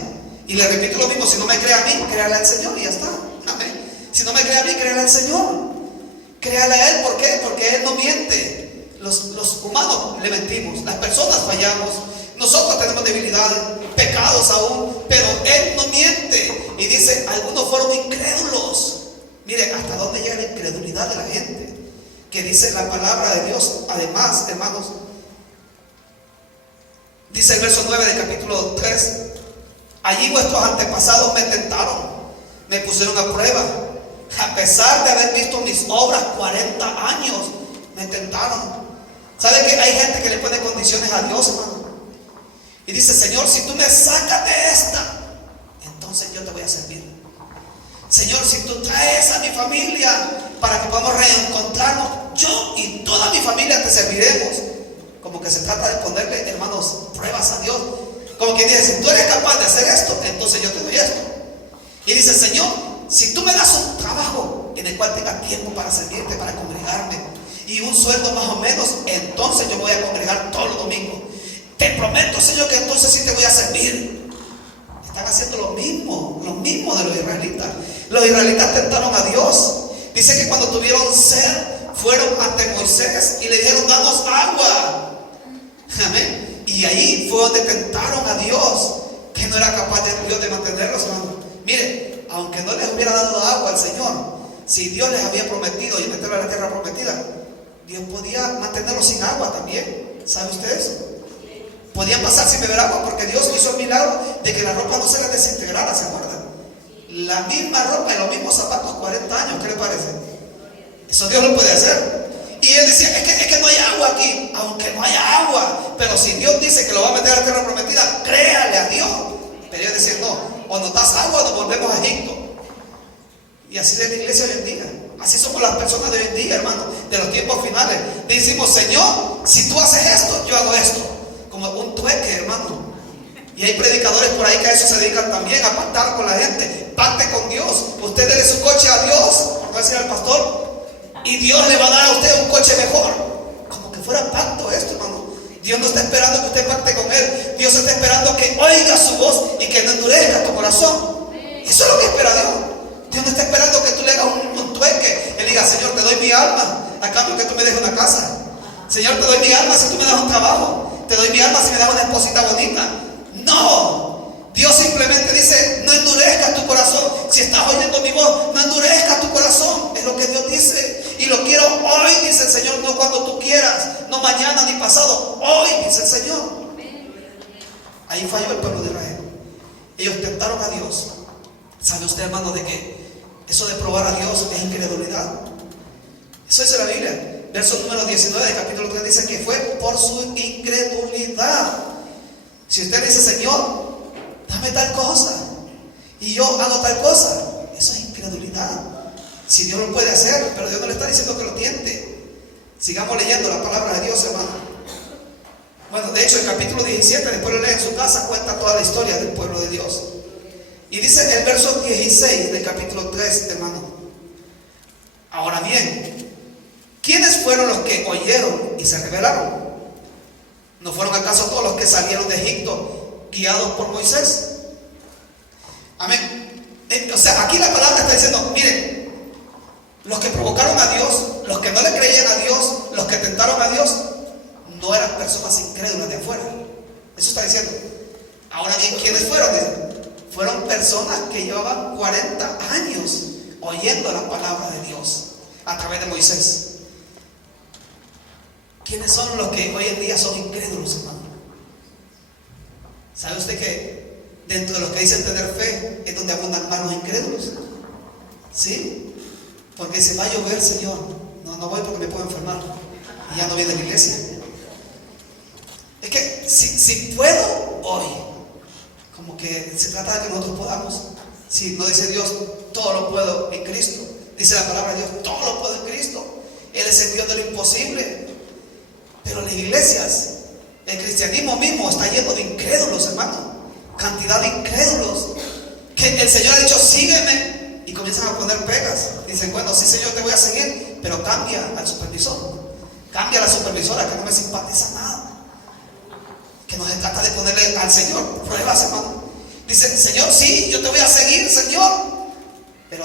Y le repito lo mismo: si no me cree a mí, créale al Señor y ya está. Amén. Si no me cree a mí, créale al Señor. Créale a Él. ¿Por qué? Porque Él no miente. Los humanos le mentimos, las personas fallamos, nosotros tenemos debilidades, pecados aún, pero Él no miente. Y dice, algunos fueron incrédulos. Mire, hasta dónde llega la incredulidad de la gente, que dice la palabra de Dios. Además, hermanos, dice el verso 9 del capítulo 3: allí vuestros antepasados me tentaron, me pusieron a prueba, a pesar de haber visto mis obras 40 años, me tentaron. ¿Sabe que hay gente que le pone condiciones a Dios, hermano? Y dice, Señor, si tú me sacas de esta, entonces yo te voy a servir. Señor, si tú traes a mi familia para que podamos reencontrarnos, yo y toda mi familia te serviremos. Como que se trata de ponerle, hermanos, pruebas a Dios. Como que dice, si tú eres capaz de hacer esto, entonces yo te doy esto. Y dice, Señor, si tú me das un trabajo en el cual tenga tiempo para servirte, para congregarme, y un sueldo más o menos, entonces yo voy a congregar todos los domingos. Te prometo, Señor, que entonces sí te voy a servir. Están haciendo lo mismo de los israelitas. Los israelitas tentaron a Dios. Dice que cuando tuvieron sed, fueron ante Moisés y le dijeron, danos agua. Amén. Y ahí fue donde tentaron a Dios, que no era capaz de Dios de mantenerlos, hermano. Miren, aunque no les hubiera dado agua al Señor, si Dios les había prometido y meterlos a la tierra prometida, Dios podía mantenerlos sin agua también. ¿Sabe usted eso? Podían pasar sin beber agua, porque Dios hizo el milagro de que la ropa no se les desintegrara, ¿se acuerdan? La misma ropa y los mismos zapatos 40 años, ¿qué le parece? Eso Dios lo puede hacer. Y él decía, es que no hay agua aquí. Aunque no haya agua, pero si Dios dice que lo va a meter a la tierra prometida, créale a Dios. Pero ellos decían, no, o nos das agua o nos volvemos a Egipto. Y así es la iglesia hoy en día. Así somos las personas de hoy en día, hermano, de los tiempos finales. Decimos, Señor, si tú haces esto, yo hago esto. Como un trueque, hermano. Y hay predicadores por ahí que a eso se dedican también, a pactar con la gente. Pacte con Dios. Usted dele su coche a Dios, va a decir al pastor, y Dios le va a dar a usted un coche mejor. Como que fuera pacto esto, hermano. Dios no está esperando que usted pacte con Él. Dios está esperando que oiga su voz y que no endurezca tu corazón. Eso es lo que espera Dios. Dios no está esperando que tú le hagas un trueque. Él diga, Señor, te doy mi alma a cambio que tú me dejes una casa. Señor, te doy mi alma si tú me das un trabajo. Te doy mi alma si me das una esposita bonita. No. Dios simplemente dice, no endurezcas tu corazón. Si estás oyendo mi voz, no endurezcas tu corazón. Es lo que Dios dice. Y lo quiero hoy, dice el Señor, no cuando tú quieras, no mañana ni pasado. Hoy, dice el Señor. Ahí falló el pueblo de Israel. Ellos tentaron a Dios. ¿Sabe usted, hermano, de que eso de probar a Dios es incredulidad? Eso dice la Biblia. Verso número 19 del capítulo 3 dice que fue por su incredulidad. Si usted dice, Señor, dame tal cosa, y yo hago tal cosa, eso es incredulidad. Si Dios lo puede hacer, pero Dios no le está diciendo que lo tiente. Sigamos leyendo la palabra de Dios, hermano. Bueno, de hecho, el capítulo 17, después lo lee en su casa, cuenta toda la historia del pueblo de Dios. Y dice el verso 16 del capítulo 3, hermano. Ahora bien, ¿quiénes fueron los que oyeron y se rebelaron? ¿No fueron acaso todos los que salieron de Egipto guiados por Moisés? Amén. O sea, aquí la palabra está diciendo, miren, los que provocaron a Dios, los que no le creían a Dios, los que tentaron a Dios, no eran personas incrédulas de afuera. Eso está diciendo. Ahora bien, ¿quiénes fueron? Fueron personas que llevaban 40 años oyendo la palabra de Dios a través de Moisés. ¿Quiénes son los que hoy en día son incrédulos, hermano? ¿Sabe usted que dentro de los que dicen tener fe es donde abundan más los incrédulos? ¿Sí? Porque dice, va a llover, Señor. No voy porque me puedo enfermar. Y ya no viene a la iglesia. Es que si puedo hoy, como que se trata de que nosotros podamos. Si no dice Dios, todo lo puedo en Cristo. Dice la palabra de Dios, todo lo puedo en Cristo. Él es el Dios de lo imposible. Pero las iglesias, el cristianismo mismo está lleno de incrédulos, hermano. Cantidad de incrédulos. Que el Señor ha dicho, sígueme. Y comienzan a poner pegas. Dicen, bueno, sí, Señor, te voy a seguir. Pero cambia al supervisor. Cambia a la supervisora que no me simpatiza nada, que nos trata de ponerle al Señor pruebas, hermano. Dice, Señor, sí, yo te voy a seguir, Señor, pero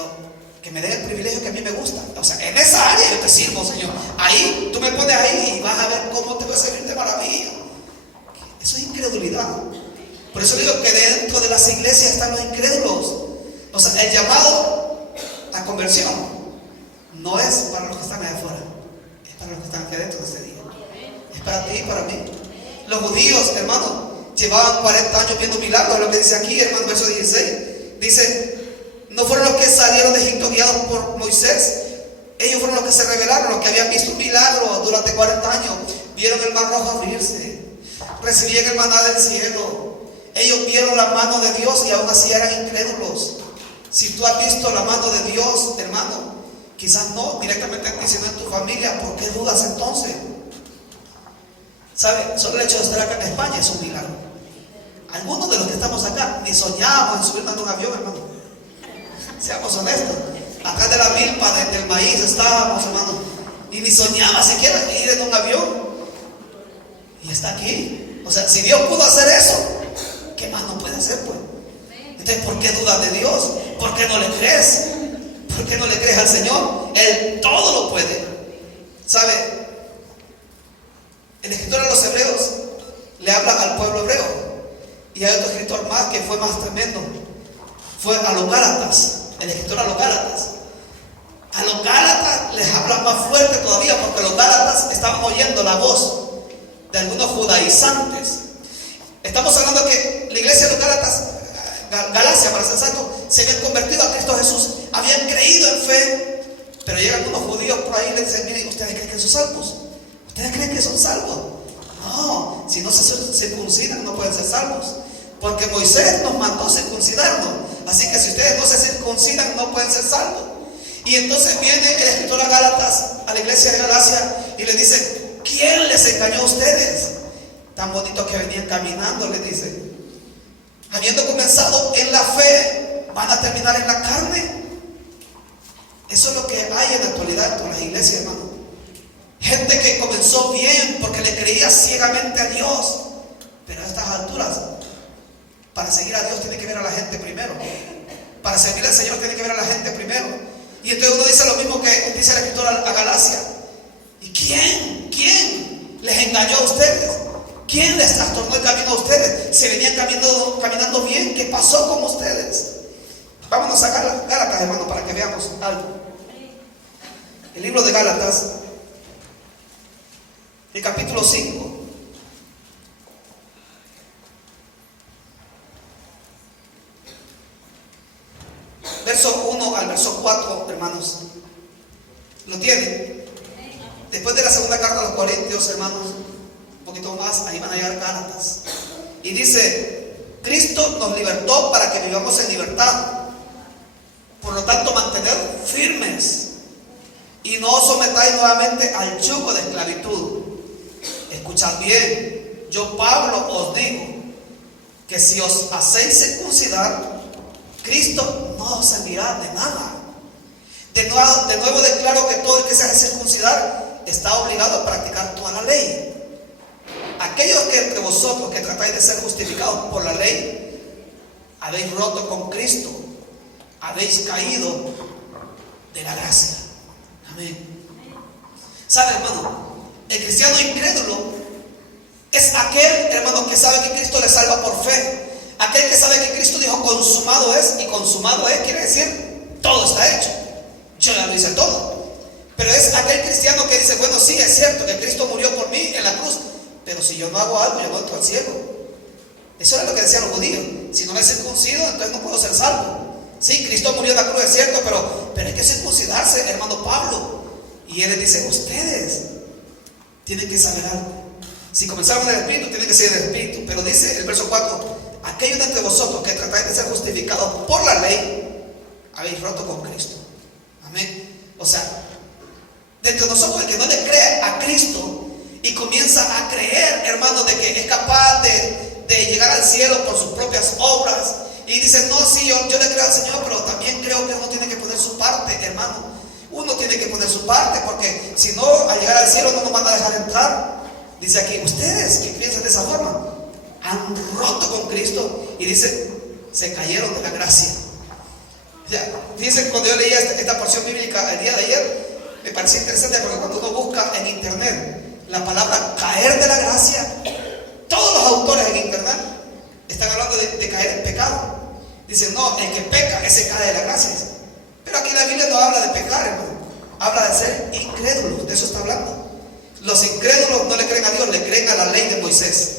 que me dé el privilegio que a mí me gusta. O sea, en esa área yo te sirvo, Señor. Ahí, tú me pones ahí y vas a ver cómo te voy a servir de maravilla. Eso es incredulidad. Por eso digo que dentro de las iglesias están los incrédulos. O sea, el llamado a conversión no es para los que están allá afuera, es para los que están aquí adentro de este día. Es para ti y para mí. Los judíos, hermano, llevaban 40 años viendo milagros, lo que dice aquí, hermano, verso 16. Dice, no fueron los que salieron de Egipto guiados por Moisés. Ellos fueron los que se rebelaron, los que habían visto un milagro durante 40 años. Vieron el mar rojo abrirse, recibían el maná del cielo. Ellos vieron la mano de Dios y aún así eran incrédulos. Si tú has visto la mano de Dios, hermano, quizás no directamente en ti, sino en tu familia, ¿por qué dudas entonces? ¿Sabe? Solo el hecho de estar acá en España es un milagro. Algunos de los que estamos acá ni soñábamos en subirnos en un avión, hermano. Seamos honestos. Acá de la milpa, del maíz estábamos, hermano, y ni soñaba siquiera ir en un avión. Y está aquí. O sea, si Dios pudo hacer eso, ¿qué más no puede hacer, pues? Entonces, ¿por qué dudas de Dios? ¿Por qué no le crees? ¿Por qué no le crees al Señor? Él todo lo puede. ¿Sabe? El escritor a los hebreos le habla al pueblo hebreo. Y hay otro escritor más que fue más tremendo. Fue a los Gálatas. El escritor a los Gálatas. A los Gálatas les habla más fuerte todavía, porque los Gálatas estaban oyendo la voz de algunos judaizantes. Estamos hablando que la iglesia de los Gálatas, Galacia para ser exacto, se habían convertido a Cristo Jesús, habían creído en fe, pero llegan unos judíos por ahí y les dicen, miren, ¿ustedes creen que son salvos? ¿Ustedes creen que son salvos? No, si no se circuncidan no pueden ser salvos, porque Moisés nos mandó circuncidarnos, así que si ustedes no se circuncidan no pueden ser salvos. Y entonces viene el escritor a Gálatas, a la iglesia de Galacia, y les dice, ¿quién les engañó a ustedes? Tan bonitos que venían caminando, les dice. Habiendo comenzado en la fe, ¿van a terminar en la carne? Eso es lo que hay en la actualidad en todas las iglesias, hermano. Gente que comenzó bien porque le creía ciegamente a Dios, pero a estas alturas, para seguir a Dios tiene que ver a la gente primero. Para servir al Señor tiene que ver a la gente primero. Y entonces uno dice lo mismo que dice el escritor a Galacia. ¿Y quién les engañó a ustedes? ¿Quién les trastornó el camino a ustedes? Se venían caminando bien. ¿Qué pasó con ustedes? Vámonos a Gálatas, hermano, para que veamos algo. El libro de Gálatas, el capítulo 5. Verso 1 al verso 4, hermanos. ¿Lo tienen? Después de la segunda carta a los Corintios, hermanos, un poquito más, ahí van a llegar Gálatas. Y dice, Cristo nos libertó para que vivamos en libertad. Por lo tanto, mantener firmes y no os sometáis nuevamente al yugo de esclavitud. Escuchad bien, yo Pablo os digo que si os hacéis circuncidar, Cristo no os servirá de nada. De nuevo declaro que todo el que se hace circuncidar está obligado a practicar toda la ley. Aquellos que entre vosotros que tratáis de ser justificados por la ley, habéis roto con Cristo, habéis caído de la gracia. Amén. ¿Sabe, hermano? El cristiano incrédulo es aquel, hermano, que sabe que Cristo le salva por fe. Aquel que sabe que Cristo dijo consumado es, y consumado es quiere decir todo está hecho. Yo ya lo hice todo. Pero es aquel cristiano que dice, bueno, sí, es cierto que Cristo murió por mí en la cruz, pero si yo no hago algo, yo no entro al cielo. Eso era lo que decían los judíos. Si no me circuncido, entonces no puedo ser salvo. Sí, Cristo murió en la cruz, es cierto, pero hay que circuncidarse, hermano Pablo. Y él les dice, ustedes tienen que saber algo. Si comenzaron del Espíritu, tienen que ser del Espíritu. Pero dice el verso 4, aquellos de entre vosotros que tratáis de ser justificados por la ley, habéis roto con Cristo. Amén. O sea, de entre nosotros, el que no le cree a Cristo y comienza a creer, hermano, de que es capaz de llegar al cielo por sus propias obras, y dice, no, sí, yo le creo al Señor, pero también creo que uno tiene que poner su parte, hermano. Uno tiene que poner su parte, porque si no, al llegar al cielo no nos van a dejar entrar. Dice aquí, ustedes que piensan de esa forma, han roto con Cristo, y dice, se cayeron de la gracia. Ya, fíjense, cuando yo leía esta porción bíblica el día de ayer, me pareció interesante, porque cuando uno busca en internet la palabra caer de la gracia, todos los autores en internet están hablando de caer en pecado. Dicen, no, el que peca, ese cae de la gracia. Pero aquí la Biblia no habla de pecar, hermano. Habla de ser incrédulos, de eso está hablando. Los incrédulos no le creen a Dios, le creen a la ley de Moisés.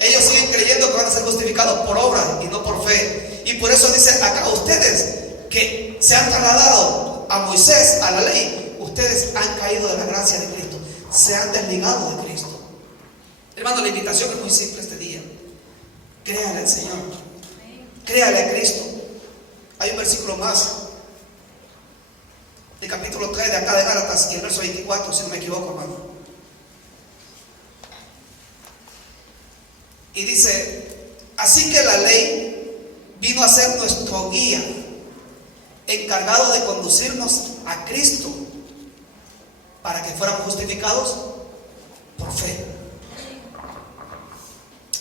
Ellos siguen creyendo que van a ser justificados por obra y no por fe. Y por eso dice acá, ustedes que se han trasladado a Moisés, a la ley, ustedes han caído de la gracia de Cristo, se han desligado de Cristo. Hermano, la invitación es muy simple este día. Créale al Señor, créale a Cristo. Hay un versículo más, del capítulo 3 de acá de Gálatas, y el verso 24, si no me equivoco, hermano. Y dice, así que la ley vino a ser nuestro guía, encargado de conducirnos a Cristo, para que fuéramos justificados por fe.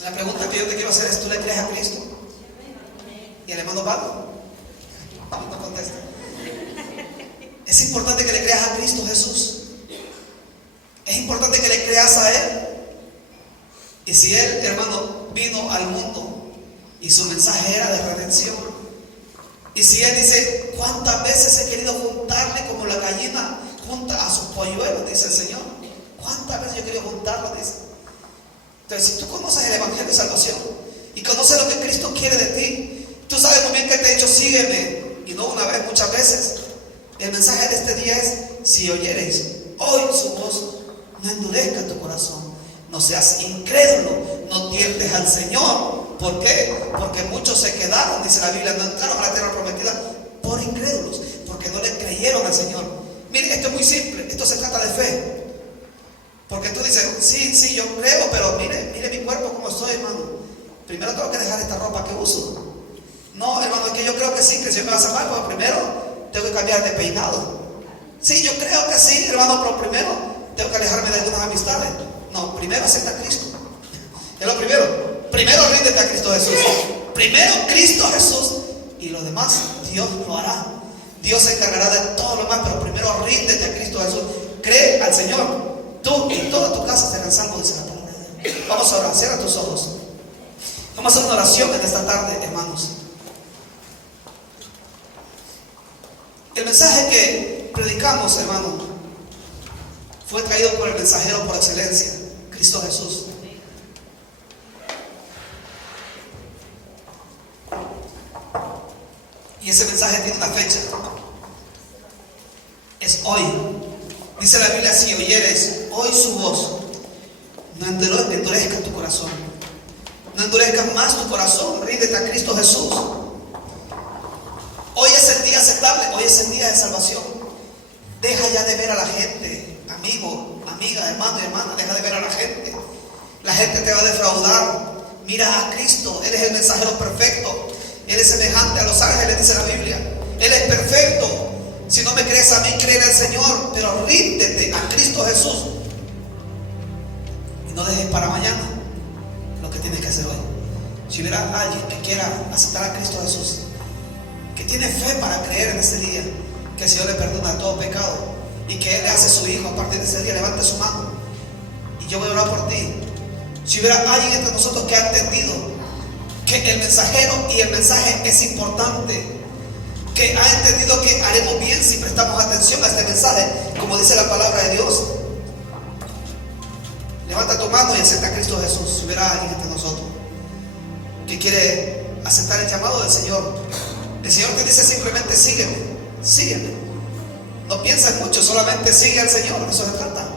La pregunta que yo te quiero hacer es, ¿tú le crees a Cristo? ¿Y al hermano Pablo? No contesta. Es importante que le creas a Cristo Jesús. Es importante que le creas a Él. Y si Él, hermano, vino al mundo y su mensaje era de redención, y si Él dice, ¿cuántas veces he querido juntarle como la gallina junta a sus polluelos? Dice el Señor. ¿Cuántas veces yo he querido juntarlo? Dice. Entonces, si tú conoces el Evangelio de Salvación y conoces lo que Cristo quiere de ti, tú sabes muy bien que te ha dicho, sígueme, y no una vez, muchas veces. El mensaje de este día es, si oyereis hoy su voz, no endurezca tu corazón, no seas incrédulo, no tientes al Señor. ¿Por qué? Porque muchos se quedaron, dice la Biblia, no entraron a la tierra prometida por incrédulos, porque no le creyeron al Señor. Miren, esto es muy simple, esto se trata de fe. Porque tú dices, sí, yo creo, pero mire mi cuerpo como estoy, hermano. Primero tengo que dejar esta ropa que uso. No, hermano, es que yo creo que sí, que si me va a hacer mal, pero primero tengo que cambiar de peinado. Sí, yo creo que sí, hermano, pero primero tengo que alejarme de algunas amistades. No, primero acepta a Cristo. Es lo primero. Primero ríndete a Cristo Jesús. Primero Cristo Jesús, y lo demás Dios lo hará. Dios se encargará de todo lo demás, pero primero ríndete a Cristo Jesús. Cree al Señor. Tú y toda tu casa serán salvos, dice la palabra de Dios. Vamos a orar, cierra tus ojos. Vamos a hacer una oración en esta tarde, hermanos. El mensaje que predicamos, hermano, fue traído por el mensajero por excelencia, Cristo Jesús. Y ese mensaje tiene una fecha. Es hoy. Dice la Biblia, si oyeres hoy su voz, no endurezcas tu corazón. No endurezcas más tu corazón, ríndete a Cristo Jesús. Hoy es el día aceptable, hoy es el día de salvación. Deja ya de ver a la gente, amigo, amiga, hermano y hermana, deja de ver a la gente. La gente te va a defraudar. Mira a Cristo, Él es el mensajero perfecto. Él es semejante a los ángeles, dice la Biblia. Él es perfecto. Si no me crees a mí, créele al Señor, pero ríndete a Cristo Jesús. Y no dejes para mañana lo que tienes que hacer hoy. Si hubiera alguien que quiera aceptar a Cristo Jesús, que tiene fe para creer en este día, que el Señor le perdona todo pecado y que Él le hace su hijo a partir de ese día, levante su mano y yo voy a orar por ti. Si hubiera alguien entre nosotros que ha entendido que el mensajero y el mensaje es importante, que ha entendido que haremos bien si prestamos atención a este mensaje, como dice la palabra de Dios, levanta tu mano y acepta a Cristo Jesús. Si hubiera alguien entre nosotros que quiere aceptar el llamado del Señor, el Señor te dice simplemente sígueme, sígueme. No pienses mucho, solamente sigue al Señor, de eso se trata.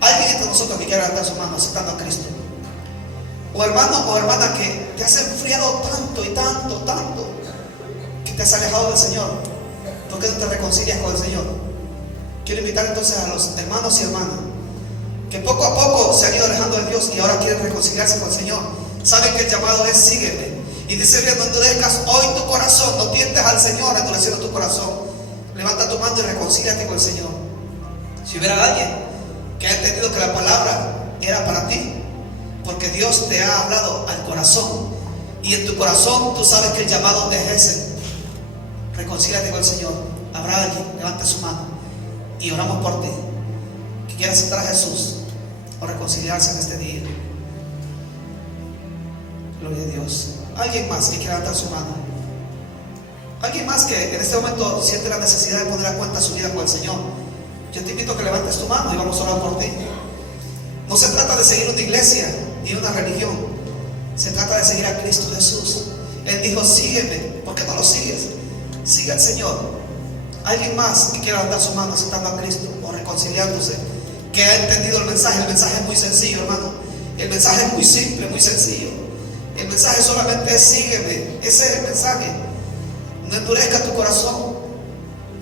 Alguien entre nosotros que quiera levantar su mano aceptando a Cristo, o hermano o hermana que te has enfriado tanto y tanto, que te has alejado del Señor. ¿Por qué no te reconcilias con el Señor? Quiero invitar entonces a los hermanos y hermanas que poco a poco se han ido alejando de Dios y ahora quieren reconciliarse con el Señor. Saben que el llamado es sígueme. Y dice bien, no endurezcas hoy tu corazón, no tientes al Señor endureciendo tu corazón. levanta tu mano y reconcíliate con el Señor. Si hubiera alguien que ha entendido que la palabra era para ti, porque Dios te ha hablado al corazón, y en tu corazón tú sabes que el llamado es ese, reconcíliate con el Señor. Habrá alguien, levante su mano y oramos por ti, que quiera aceptar a Jesús o reconciliarse en este día. Gloria a Dios. Alguien más que quiera levantar su mano. Alguien más que en este momento siente la necesidad de poner a cuenta su vida con el Señor. Yo te invito a que levantes tu mano y vamos a orar por ti. No se trata de seguir una iglesia ni una religión. Se trata de seguir a Cristo Jesús. Él dijo, sígueme. ¿Por qué no lo sigues? Sigue al Señor. Alguien más que quiera levantar su mano aceptando a Cristo o reconciliándose, que ha entendido el mensaje. El mensaje es muy sencillo, hermano. El mensaje es muy simple, muy sencillo. El mensaje solamente es sígueme. Ese es el mensaje. No endurezca tu corazón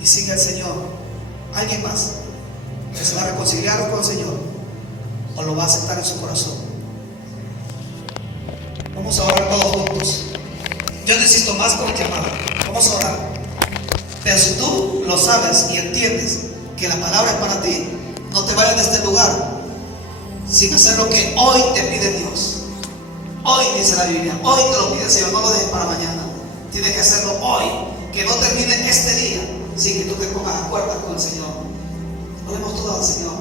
y sigue al Señor. Alguien más que se va a reconciliar con el Señor o lo va a aceptar en su corazón. Vamos a orar todos juntos. Yo no insisto más con el llamado. Vamos a orar. Pero si tú lo sabes y entiendes que la palabra es para ti, no te vayas de este lugar sin hacer lo que hoy te pide Dios. Hoy dice la Biblia, hoy te lo pide el Señor, no lo dejes para mañana. Tienes que hacerlo hoy, que no termine este día sin que tú te pongas a cuerdas con el Señor. Oremos todos al Señor.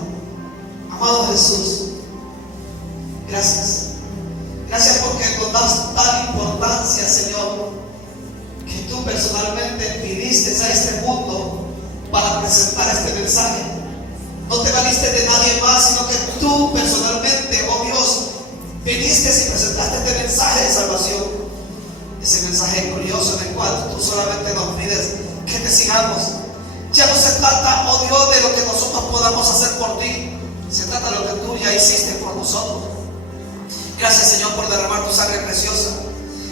Amado Jesús, gracias. Gracias porque nos das tal importancia, Señor, que tú personalmente viniste a este mundo para presentar este mensaje. No te valiste de nadie más, sino que tú personalmente, oh Dios, viniste y presentaste este mensaje de salvación. Ese mensaje glorioso en el cual tú solamente nos pides que te sigamos. Ya no se trata, oh Dios, de lo que nosotros podamos hacer por ti. Se trata de lo que tú ya hiciste por nosotros. Gracias, Señor, por derramar tu sangre preciosa.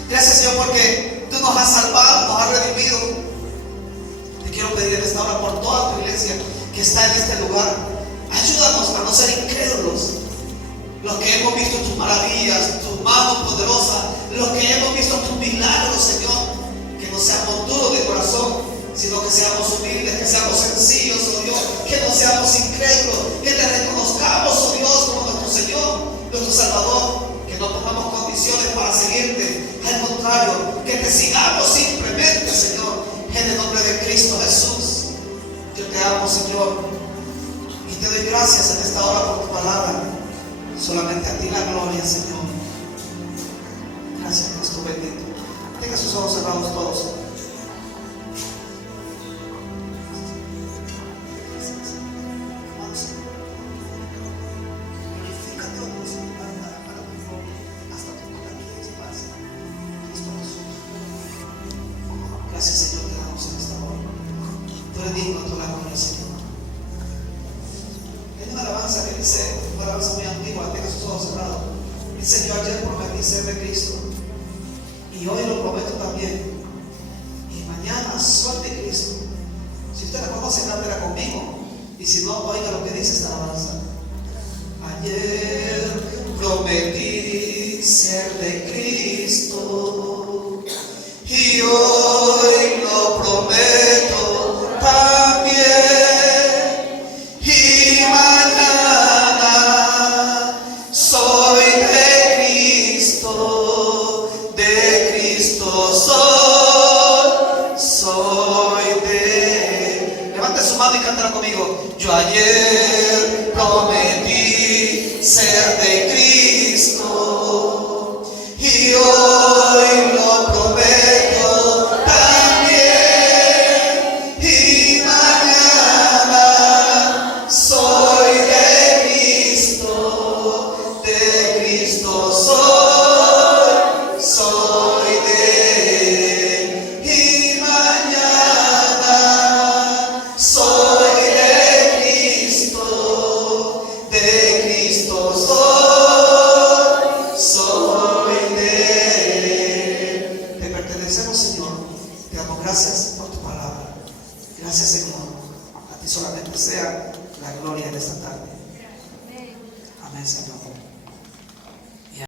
Gracias, Señor, porque tú nos has salvado, nos has redimido. Te quiero pedir en esta hora por toda tu iglesia que está en este lugar. Ayúdanos a no ser incrédulos. Los que hemos visto tus maravillas, tus manos poderosas, los que hemos visto tus milagros, Señor, que no seamos duros de corazón, sino que seamos humildes, que seamos sencillos, oh Dios, que no seamos incrédulos, que te reconozcamos, oh Dios, como nuestro Señor, nuestro Salvador, que no tomamos condiciones para seguirte, al contrario, que te sigamos simplemente, Señor, en el nombre de Cristo Jesús. Yo te amo, Señor, y te doy gracias en esta hora por tu palabra. Solamente a ti la gloria, Señor. Gracias, Cristo bendito. Tenga sus ojos cerrados todos. Gracias, Señor, te damos en esta hora. Tú eres digno de toda la gloria, Señor. Hay una alabanza que dice, una alabanza muy antigua, tenga sus ojos cerrados. Dice, yo ayer prometí ser de Cristo y hoy lo prometo también. Y mañana soy de Cristo. Si usted la conoce, cántela conmigo. Y si no, oiga lo que dice esta alabanza. Ayer prometí ser de Cristo y hoy lo prometo también. Y mañana soy de Cristo soy de. Levante su mano y cántala conmigo. Yo ayer prometí ser de